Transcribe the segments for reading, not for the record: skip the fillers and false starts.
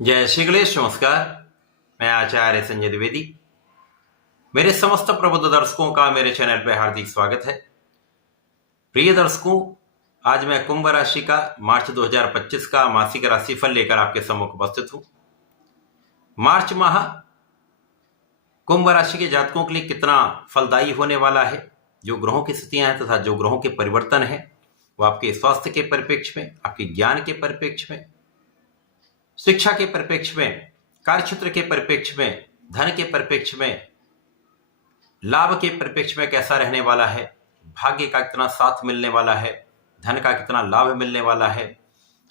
जय श्री गणेश। नमस्कार। मैं आचार्य संजय द्विवेदी। मेरे समस्त प्रबुद्ध दर्शकों का मेरे चैनल पर हार्दिक स्वागत है। प्रिय दर्शकों, आज मैं कुंभ राशि का मार्च 2025 का मासिक राशिफल लेकर आपके सम्मुख उपस्थित हूं। मार्च माह कुंभ राशि के जातकों के लिए कितना फलदायी होने वाला है, जो ग्रहों की स्थितियां हैं तथा जो ग्रहों के परिवर्तन है, वो आपके स्वास्थ्य के परिप्रेक्ष्य में, आपके ज्ञान के परिप्रेक्ष्य में, शिक्षा के परिप्रेक्ष्य में, कार्यक्षेत्र के परिप्रेक्ष्य में, धन के परिप्रेक्ष्य में, लाभ के परिप्रेक्ष्य में कैसा रहने वाला है, भाग्य का कितना साथ मिलने वाला है, धन का कितना लाभ मिलने वाला है,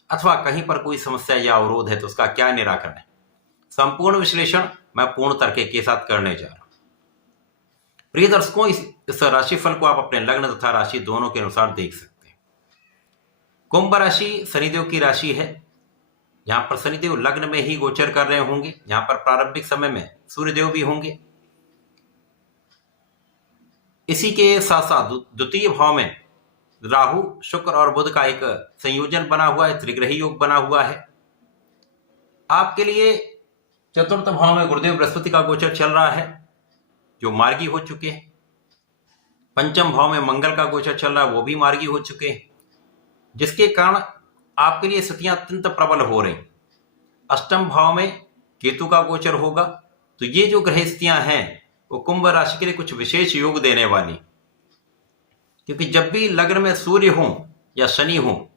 अथवा कहीं पर कोई समस्या या अवरोध है तो उसका क्या निराकरण है, संपूर्ण विश्लेषण मैं पूर्ण तर्क के साथ करने जा रहा हूं। प्रिय दर्शकों, इस राशिफल को आप अपने लग्न तथा राशि दोनों के अनुसार देख सकते हैं। कुंभ राशि शनिदेव की राशि है। यहां पर शनिदेव लग्न में ही गोचर कर रहे होंगे। यहां पर प्रारंभिक समय में सूर्यदेव भी होंगे। इसी के साथ साथ द्वितीय भाव में राहु, शुक्र और बुध का एक संयोजन बना हुआ है, त्रिग्रही योग बना हुआ है। आपके लिए चतुर्थ भाव में गुरुदेव बृहस्पति का गोचर चल रहा है, जो मार्गी हो चुके हैं। पंचम भाव में मंगल का गोचर चल रहा है, वो भी मार्गी हो चुके हैं, जिसके कारण आपके लिए स्थितियां अत्यंत प्रबल हो रही। अष्टम भाव में केतु का गोचर होगा, तो ये जो ग्रह स्थितियां हैं वो कुंभ राशि के लिए कुछ विशेष योग देने वाली, क्योंकि जब भी लग्न में सूर्य हो या शनि हो,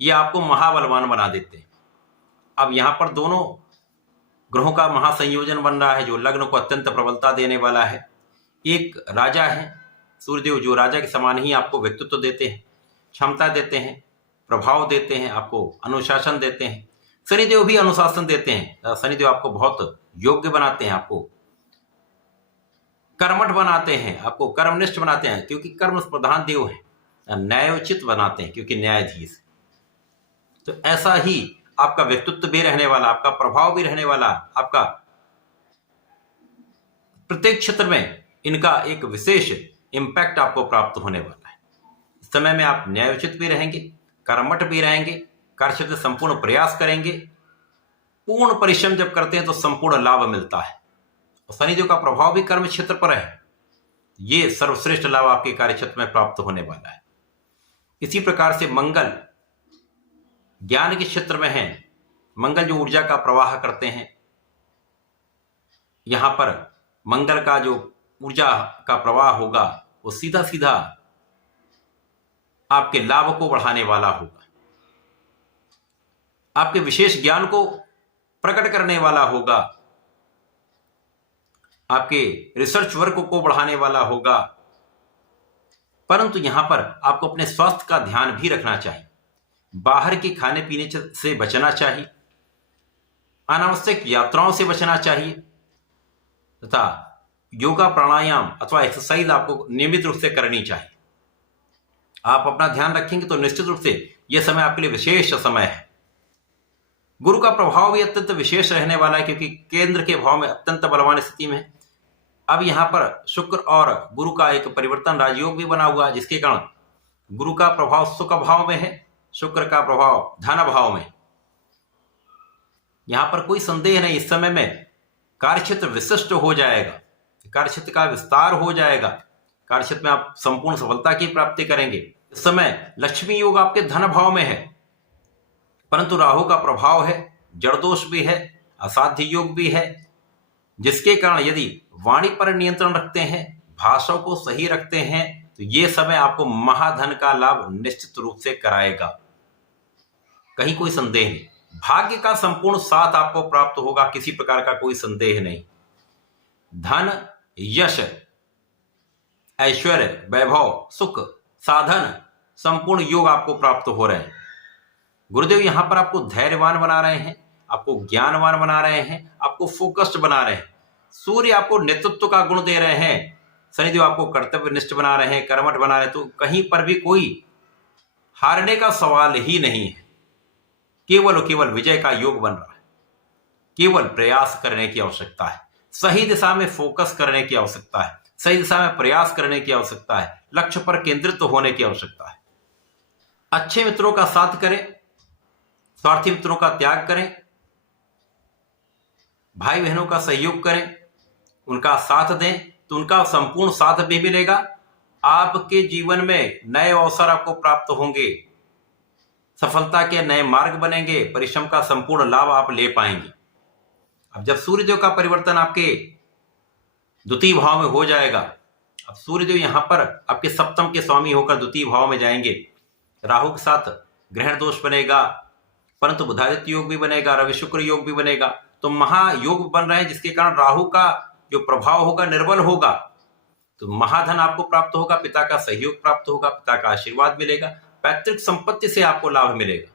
ये आपको महाबलवान बना देते हैं। अब यहां पर दोनों ग्रहों का महासंयोजन बन रहा है, जो लग्न को अत्यंत प्रबलता देने वाला है। एक राजा है सूर्यदेव, जो राजा के समान ही आपको व्यक्तित्व देते हैं, क्षमता देते हैं, प्रभाव देते हैं, आपको अनुशासन देते हैं। शनिदेव भी अनुशासन देते हैं। शनिदेव आपको बहुत योग्य बनाते हैं, आपको कर्मठ बनाते हैं, आपको कर्मनिष्ठ बनाते हैं, क्योंकि कर्म प्रधान देव है। न्यायोचित बनाते हैं, क्योंकि न्यायाधीश। तो ऐसा ही आपका व्यक्तित्व भी रहने वाला, आपका प्रभाव भी रहने वाला, आपका प्रत्येक क्षेत्र में इनका एक विशेष इंपैक्ट आपको प्राप्त होने वाला है। इस समय में आप न्यायोचित भी रहेंगे, कर्मठ भी रहेंगे, कार्यक्षेत्र संपूर्ण प्रयास करेंगे। पूर्ण परिश्रम जब करते हैं तो संपूर्ण लाभ मिलता है। और शनिदेव का प्रभाव भी कर्म क्षेत्र पर है, ये सर्वश्रेष्ठ लाभ आपके कार्यक्षेत्र में प्राप्त होने वाला है। इसी प्रकार से मंगल ज्ञान के क्षेत्र में है। मंगल जो ऊर्जा का प्रवाह करते हैं, यहां पर मंगल का जो ऊर्जा का प्रवाह होगा वो सीधा सीधा आपके लाभ को बढ़ाने वाला होगा, आपके विशेष ज्ञान को प्रकट करने वाला होगा, आपके रिसर्च वर्क को बढ़ाने वाला होगा। परंतु यहां पर आपको अपने स्वास्थ्य का ध्यान भी रखना चाहिए। बाहर के खाने पीने से बचना चाहिए, अनावश्यक यात्राओं से बचना चाहिए, तथा योगा प्राणायाम अथवा एक्सरसाइज आपको नियमित रूप से करनी चाहिए। आप अपना ध्यान रखेंगे तो निश्चित रूप से यह समय आपके लिए विशेष समय है। गुरु का प्रभाव भी अत्यंत विशेष रहने वाला है, क्योंकि केंद्र के भाव में अत्यंत बलवान स्थिति में है। अब यहां पर शुक्र और गुरु का एक परिवर्तन राजयोग भी बना हुआ है, जिसके कारण गुरु का प्रभाव सुख भाव में है, शुक्र का प्रभाव धन भाव में। यहां पर कोई संदेह नहीं, इस समय में कार्यक्षेत्र विशिष्ट हो जाएगा, कार्यक्षेत्र का विस्तार हो जाएगा, कार्यक्षेत्र में आप संपूर्ण सफलता की प्राप्ति करेंगे। इस समय लक्ष्मी योग आपके धन भाव में है, परंतु राहु का प्रभाव है, जड़ दोष भी है, असाध्य योग भी है, जिसके कारण यदि वाणी पर नियंत्रण रखते हैं, भाषा को सही रखते हैं, तो ये समय आपको महाधन का लाभ निश्चित रूप से कराएगा, कहीं कोई संदेह नहीं। भाग्य का संपूर्ण साथ आपको प्राप्त होगा, किसी प्रकार का कोई संदेह नहीं। धन, यश, ऐश्वर्य, वैभव, सुख, साधन, संपूर्ण योग आपको प्राप्त हो रहे हैं। गुरुदेव यहां पर आपको धैर्यवान बना रहे हैं, आपको ज्ञानवान बना रहे हैं, आपको फोकस्ड बना रहे हैं। सूर्य आपको नेतृत्व का गुण दे रहे हैं, शनिदेव आपको कर्तव्यनिष्ठ बना रहे हैं, कर्मठ बना रहे हैं। तो कहीं पर भी कोई हारने का सवाल ही नहीं है, केवल और केवल विजय का योग बन रहा है। केवल प्रयास करने की आवश्यकता है, सही दिशा में फोकस करने की आवश्यकता है, सही दिशा में प्रयास करने की आवश्यकता है, लक्ष्य पर केंद्रित होने की आवश्यकता है। अच्छे मित्रों का साथ करें, स्वार्थी मित्रों का त्याग करें, भाई बहनों का सहयोग करें, उनका साथ दें, तो उनका संपूर्ण साथ भी मिलेगा। आपके जीवन में नए अवसर आपको प्राप्त होंगे, सफलता के नए मार्ग बनेंगे, परिश्रम का संपूर्ण लाभ आप ले पाएंगे। अब जब सूर्यदेव का परिवर्तन आपके द्वितीय भाव में हो जाएगा, अब सूर्यदेव यहां पर आपके सप्तम के स्वामी होकर द्वितीय भाव में जाएंगे। राहु के साथ ग्रहण दोष बनेगा, परंतु बुधादित्य योग भी बनेगा, रवि शुक्र योग भी बनेगा, तो महायोग बन रहे हैं, जिसके कारण राहु का जो प्रभाव होगा निर्बल होगा, तो महाधन आपको प्राप्त होगा, पिता का सहयोग प्राप्त होगा, पिता का आशीर्वाद मिलेगा, पैतृक संपत्ति से आपको लाभ मिलेगा।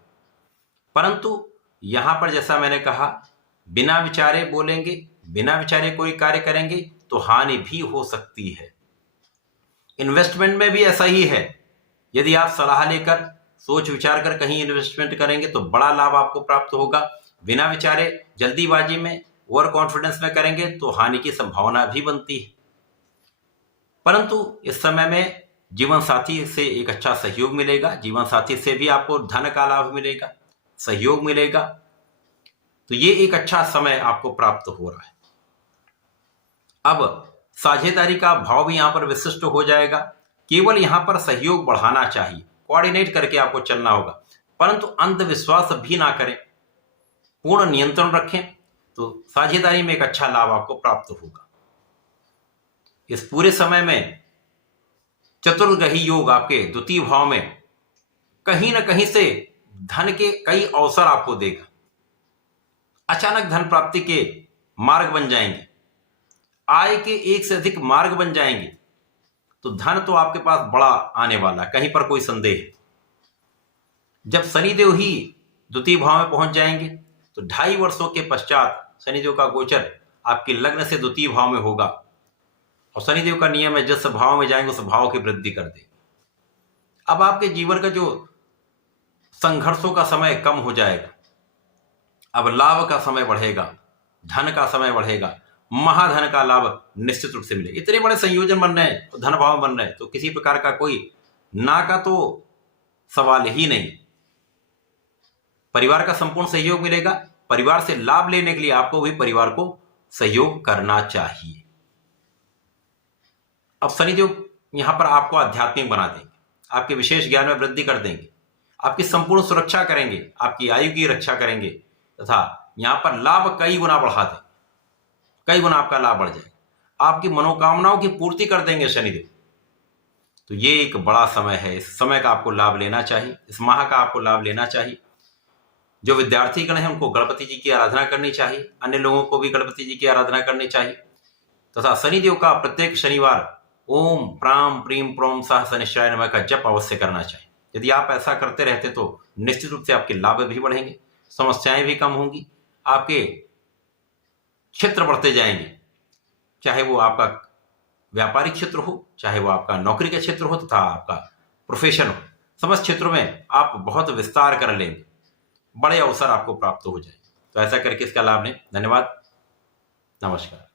परंतु यहां पर जैसा मैंने कहा, बिना विचारे बोलेंगे, बिना विचारे कोई कार्य करेंगे तो हानि भी हो सकती है। इन्वेस्टमेंट में भी ऐसा ही है, यदि आप सलाह लेकर सोच विचार कर कहीं इन्वेस्टमेंट करेंगे तो बड़ा लाभ आपको प्राप्त होगा। बिना विचारे जल्दीबाजी में ओवर कॉन्फिडेंस में करेंगे तो हानि की संभावना भी बनती है। परंतु इस समय में जीवन साथी से एक अच्छा सहयोग मिलेगा, जीवन साथी से भी आपको धन का लाभ मिलेगा, सहयोग मिलेगा, तो ये एक अच्छा समय आपको प्राप्त हो रहा है। अब साझेदारी का भाव भी यहां पर विशिष्ट हो जाएगा। केवल यहां पर सहयोग बढ़ाना चाहिए, कोऑर्डिनेट करके आपको चलना होगा, परंतु अंधविश्वास भी ना करें, पूर्ण नियंत्रण रखें, तो साझेदारी में एक अच्छा लाभ आपको प्राप्त होगा। इस पूरे समय में चतुर्ग्रही योग आपके द्वितीय भाव में कहीं ना कहीं से धन के कई अवसर आपको देगा। अचानक धन प्राप्ति के मार्ग बन जाएंगे, आय के एक से अधिक मार्ग बन जाएंगे, तो धन तो आपके पास बड़ा आने वाला, कहीं पर कोई संदेह। जब शनिदेव ही द्वितीय भाव में पहुंच जाएंगे तो 2.5 वर्षों के पश्चात शनिदेव का गोचर आपके लग्न से द्वितीय भाव में होगा, और शनिदेव का नियम है जिस भाव में जाएंगे उस भाव की वृद्धि कर दे। अब आपके जीवन का जो संघर्षों का समय कम हो जाएगा, अब लाभ का समय बढ़ेगा, धन का समय बढ़ेगा, महाधन का लाभ निश्चित रूप से मिले। इतने बड़े संयोजन बन रहे हैं, तो धन भाव बन रहे हैं, तो किसी प्रकार का कोई ना का तो सवाल ही नहीं। परिवार का संपूर्ण सहयोग मिलेगा। परिवार से लाभ लेने के लिए आपको भी परिवार को सहयोग करना चाहिए। अब शनिदेव यहां पर आपको आध्यात्मिक बना देंगे, आपके विशेष ज्ञान में वृद्धि कर देंगे, आपकी संपूर्ण सुरक्षा करेंगे, आपकी आयु की रक्षा करेंगे, तथा यहां पर लाभ कई गुना बढ़ा देंगे, कई गुना आपका लाभ बढ़ जाएगा, आपकी मनोकामनाओं की पूर्ति कर देंगे शनिदेव। तो ये एक बड़ा समय है, इस समय का आपको लाभ लेना चाहिए, इस माह का आपको लाभ लेना चाहिए। जो विद्यार्थी गण हैं उनको गणपति जी की आराधना करनी चाहिए, अन्य लोगों को भी गणपति जी की आराधना करनी चाहिए, तथा शनिदेव का प्रत्येक शनिवार ओम प्राम प्रीम प्रोम सह शनिश्चराय नमः का जप अवश्य करना चाहिए। यदि आप ऐसा करते रहते तो निश्चित रूप से आपके लाभ भी बढ़ेंगे, समस्याएं भी कम होंगी, आपके क्षेत्र बढ़ते जाएंगे, चाहे वो आपका व्यापारिक क्षेत्र हो, चाहे वो आपका नौकरी का क्षेत्र हो, तथा आपका प्रोफेशन हो, समस्त क्षेत्रों में आप बहुत विस्तार कर लेंगे, बड़े अवसर आपको प्राप्त हो जाए। तो ऐसा करके इसका लाभ लें। धन्यवाद, नमस्कार।